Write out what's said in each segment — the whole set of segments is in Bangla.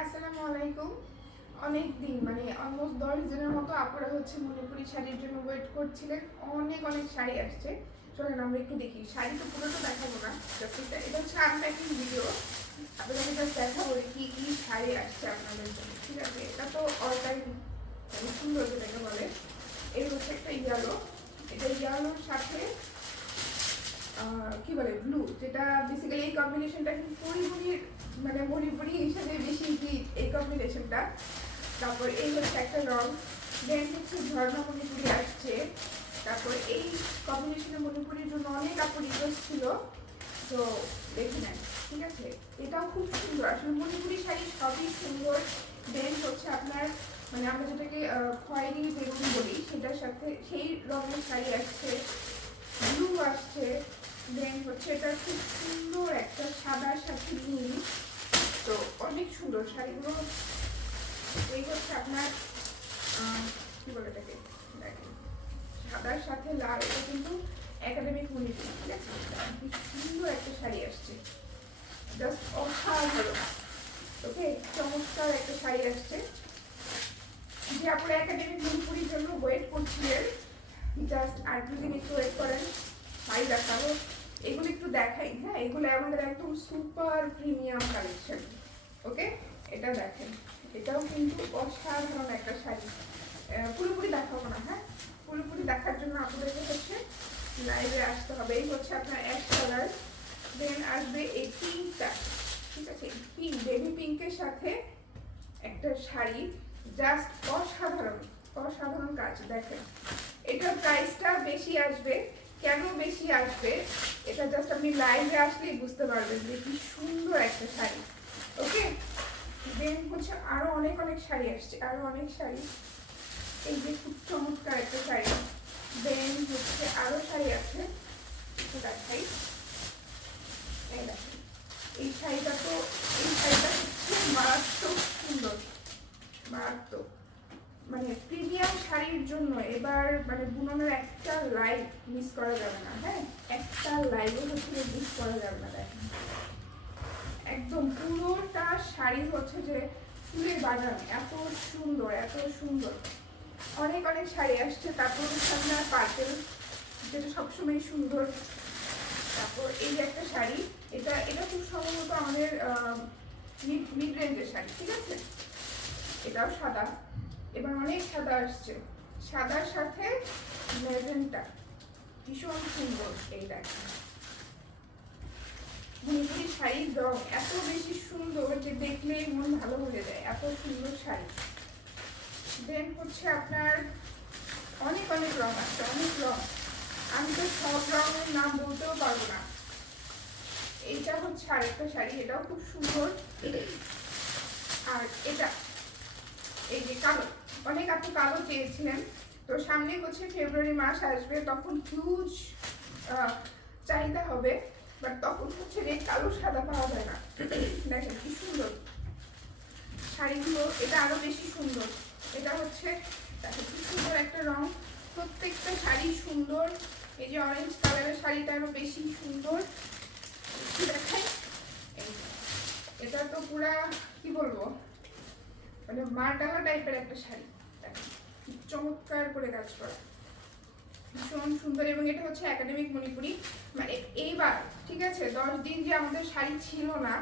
আসসালামু আলাইকুম। অনেক দিন মানে অলমোস্ট 10 দিনের মতো আপনারা হচ্ছে মণিপুরি শাড়ির জন্য ওয়েট করছিলেন। অনেক অনেক শাড়ি আসছে। চলেন আমরা একটু দেখি। শাড়ি তো পুরোটা দেখাবো না, জাস্ট এটা হচ্ছে আনপ্যাকিং ভিডিও। আপনাদের জাস্ট দেখাবো কি কি শাড়ি আসছে আপনাদের জন্য, ঠিক আছে? এটা তো অল টাইম মানে সুন্দর যেটাকে বলে। এই হচ্ছে একটা ইয়েলো, এটা ইয়েলোর সাথে কি বলে ব্লু, যেটা বেসিক্যালি এই কম্বিনেশনটা কিন্তু পরিমণির মানে মণিপুরি হিসাবে বেশি হিট এই কম্বিনেশনটা। তারপর এই হচ্ছে একটা রং, দেন হচ্ছে ঝর্ণা মণিপুরি আসছে। তারপর এই কম্বিনেশনের মণিপুরির জন্য অনেক আপুর রিকোয়েস্ট ছিল, তো দেখে নেন, ঠিক আছে? এটাও খুব সুন্দর, আসলে মণিপুরি শাড়ি সবই সুন্দর। দেন হচ্ছে আপনার মানে আমরা যেটাকে খয়েরি বেগুন বলি, সেটার সাথে সেই রঙের শাড়ি আসছে, ব্লু আসছে। দেন হচ্ছে এটা খুব সুন্দর একটা সাদার সাথে নীল, তো অনেক সুন্দর শাড়িগুলো। এই হচ্ছে আপনার কি বলে এটাকে, দেখেন সাদার সাথে লাল, এটা কিন্তু একাডেমিক মণিপুরি, ঠিক আছে? কি সুন্দর একটা শাড়ি আসছে, জাস্ট অসাধারণ। ওকে, চমৎকার একটা শাড়ি আসছে। যে আপনারা একাডেমিক মণিপুরির জন্য ওয়েট করছিলেন, জাস্ট আর দুদিন একটু ওয়েট করেন, শাড়ি দেখাবো। এগুলো একটু দেখাই, হ্যাঁ, এগুলো আমাদের একদম সুপার প্রিমিয়াম কালেকশন। ওকে, এটা দেখেন, এটাও কিন্তু অসাধারণ একটা শাড়ি। পুরোপুরি দেখাবো না, হ্যাঁ, পুরোপুরি দেখার জন্য আপনাদেরকে হচ্ছে লাইভে আসতে হবে। এই হচ্ছে আপনার অ্যাশ কালার, দেন আসবে এই পিঙ্কটা, ঠিক আছে? পিঙ্ক, বেবি পিঙ্কের সাথে একটা শাড়ি, জাস্ট অসাধারণ, অসাধারণ কাজ। দেখেন এটার প্রাইসটা বেশি আসবে, কেন বেশি আসবে এটা জাস্ট আপনি লাইভে আসলেই বুঝতে পারবেন যে কি সুন্দর একটা শাড়ি। ওকে, দেন হচ্ছে আরো অনেক অনেক শাড়ি আসছে, আরো অনেক শাড়ি। এই যে খুব চমৎকার একটা শাড়ি, দেন হচ্ছে আরো শাড়ি আছে, একটু দেখাই। এই দেখেন এই শাড়িটা, তো এই শাড়িটা হচ্ছে মারাত্মক সুন্দর, মারাত্মক। মানে প্রিমিয়াম শাড়ির জন্য এবার মানে বুননের একটা লাইভ মিস করা যাবে না, হ্যাঁ, একটা লাইভও হচ্ছে মিস করা যাবে না। দেখেন একদম পুরোটা শাড়ি হচ্ছে যে ফুলের বাগান, এত সুন্দর, এত সুন্দর। অনেক অনেক শাড়ি আসছে। তারপর হচ্ছে আপনার পার্পেল, যেটা সবসময় সুন্দর। তারপর এই যে একটা শাড়ি, এটা এটা খুব সম্ভবত আমাদের মিড রেঞ্জের শাড়ি, ঠিক আছে? এটাও সাদা, এবার অনেক সাদা আসছে, সাদার সাথে ম্যাজেন্টা, ভীষণ সুন্দর। এই দেখেন মণিপুরি শাড়ির রং এত বেশি সুন্দর যে দেখলেই মন ভালো হয়ে যায়, এত সুন্দর শাড়ি। দেন হচ্ছে আপনার অনেক অনেক রং আছে, অনেক রং, আমি তো সব রঙের নাম বলতেও পারবো না। এইটা হচ্ছে আরেকটা শাড়ি, এটাও খুব সুন্দর। আর এটা এই যে কালো, অনেক আপনি কালো চেয়েছিলেন, তো সামনে হচ্ছে ফেব্রুয়ারি মাস আসবে, তখন হিউজ চাহিদা হবে, বাট তখন হচ্ছে রেড কালো সাদা পাওয়া যায় না। দেখেন কি সুন্দর শাড়িগুলো, এটা আরো বেশি সুন্দর। এটা হচ্ছে দেখেন কি সুন্দর একটা রং, প্রত্যেকটা শাড়ি সুন্দর। এই যে অরেঞ্জ কালারের শাড়িটা আরো বেশি সুন্দর, দেখাই। এটা তো পুরা কি বলবো, মানে মার্ডালা টাইপের একটা শাড়ি, চমৎকার করে কাজ করা, ভীষণ সুন্দর। এবং এটা হচ্ছে একাডেমিক মণিপুরি। মানে এইবার ঠিক আছে, 10 দিন যে আমাদের শাড়ি ছিল না,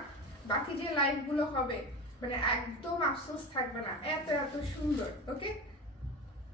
বাকি যে লাইভগুলো হবে মানে একদম আফসোস থাকবে না, এত এত সুন্দর। ওকে,